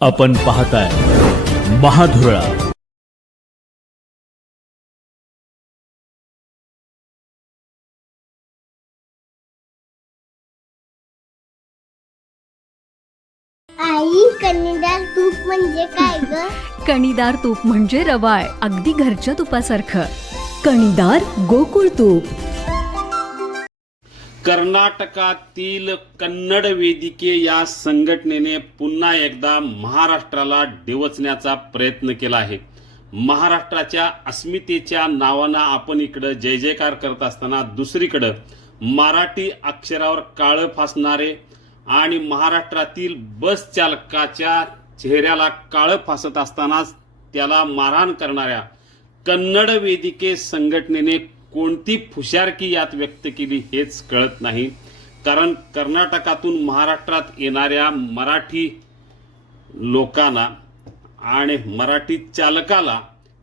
आपण पाहताय महाधुरळा. आई तूप म्हणजे काय ग? कणीदार तूप म्हणजे रवाळ अगदी घरच्या तुपासारखं. कणीदार गोकुळ तूप. कर्नाटकातील कन्नड वेदिके या संघटनेने पुन्हा एकदा महाराष्ट्राला डिवचण्याचा प्रयत्न केला आहे. महाराष्ट्राच्या अस्मितेच्या नावानं आपण इकडं जय जयकार करत असताना दुसरीकडं मराठी अक्षरावर काळं फासणारे आणि महाराष्ट्रातील बस चालकाच्या चेहऱ्याला काळं फासत असतानाच त्याला मारहाण करणाऱ्या कन्नड वेदिके संघटनेने कोणती फुशारकी यात व्यक्त केली हेच कळत नाही. कारण कर्नाटकातून महाराष्ट्रात येणाऱ्या मराठी लोकांना आणि मराठी चालकाला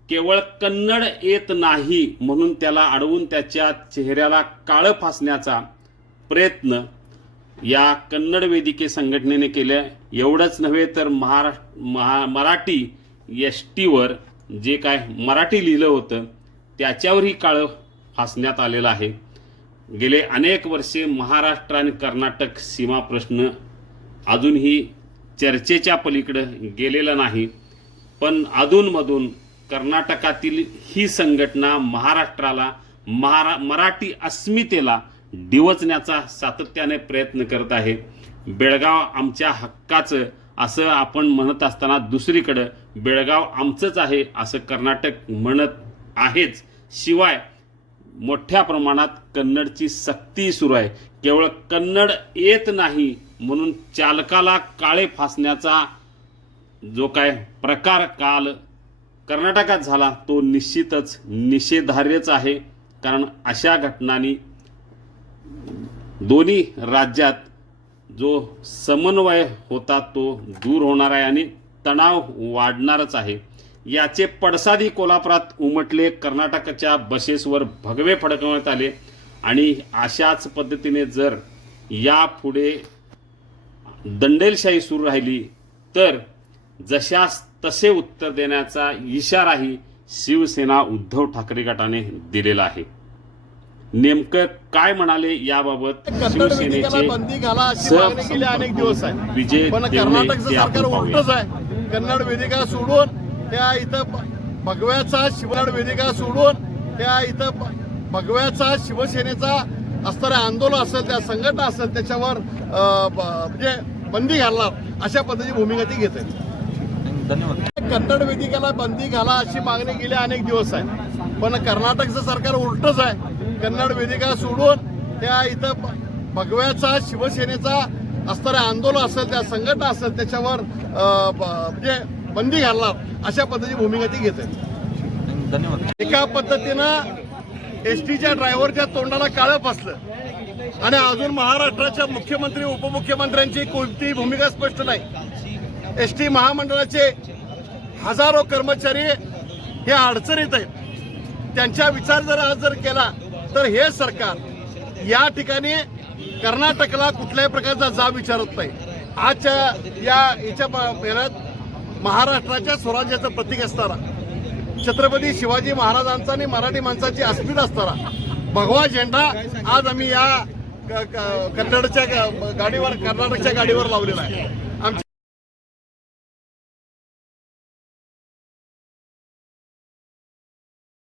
केवळ कन्नड येत नाही म्हणून त्याला अडवून त्याच्या चेहऱ्याला काळं फासण्याचा प्रयत्न या कन्नड वेदिके संघटनेने केलं. एवढंच नव्हे तर महाराष्ट्र महा मराठी एस टीवर जे काय मराठी लिहिलं होतं त्याच्यावरही काळं फासण्यात आलेला आहे. गेले अनेक वर्षे महाराष्ट्र आणि कर्नाटक सीमा प्रश्न अजूनही चर्चेच्या पलीकडं गेलेला नाही. पण अधूनमधून कर्नाटकातील ही संघटना महाराष्ट्राला महारा मराठी अस्मितेला डिवचण्याचा सातत्याने प्रयत्न करत आहे. बेळगाव आमच्या हक्काचं असं आपण म्हणत असताना दुसरीकडं बेळगाव आमचंच आहे असं कर्नाटक म्हणत आहेच. शिवाय मोठ्या प्रमाणात कन्नडची सक्ती सुरू आहे. केवळ कन्नड येत नाही म्हणून चालकाला काळे फासण्याचा जो काय प्रकार काल कर्नाटकात झाला तो निश्चितच निषेधार्हच आहे. कारण अशा घटनांनी दोन्ही राज्यात जो समन्वय होता तो दूर होणार आहे आणि तणाव वाढणारच आहे. याचे पडसादी कोल्हापुरात उमटले. कर्नाटकाच्या बसेसवर भगवे फडकवण्यात आले. आणि अशाच पद्धतीने जर यापुढे दंडेलशाही सुरू राहिली तर जशास तसे उत्तर देण्याचा इशाराही शिवसेना उद्धव ठाकरे गटाने दिलेला आहे. नेमकं काय म्हणाले याबाबत शिवसेनेचे विजय आपण सरकार. उलटच आहे. कन्नड वेदिका सोडून त्या इथं भगव्याचा शिवनाड वेदिका सोडून त्या इथं भगव्याचा शिवसेनेचा असणारे आंदोलन असेल त्या संघटना असेल त्याच्यावर म्हणजे बंदी घालणार अशा पद्धतीची भूमिका ती घेते कन्नड वेदिकेला बंदी घाला अशी मागणी गेली अनेक दिवस आहे. पण कर्नाटकचं सरकार उलटच आहे. कन्नड वेदिका सोडून त्या इथं भगव्याचा शिवसेनेचा असणारे आंदोलन असेल त्या संघटना असेल त्याच्यावर म्हणजे बंदी घालणार अशा पद्धतीची भूमिका ती घेते एका पद्धतीनं एस टीच्या ड्रायव्हरच्या तोंडाला काळं फसलं. आणि अजून महाराष्ट्राच्या मुख्यमंत्री उपमुख्यमंत्र्यांची कोणतीही भूमिका स्पष्ट नाही. एस टी महामंडळाचे हजारो कर्मचारी हे अडचणीत आहेत. त्यांचा विचार जर आज जर केला तर हे सरकार या ठिकाणी कर्नाटकला कुठल्याही प्रकारचा जाब विचारत नाही. आजच्या या याच्या फेऱ्यात महाराष्ट्राच्या स्वराज्याचं प्रतीक असणारा छत्रपती शिवाजी महाराजांचा आणि मराठी माणसाची अस्मिता असणारा भगवा झेंडा आज आम्ही या कन्नडच्या गाडीवर कर्नाटकच्या गाडीवर लावलेला आहे.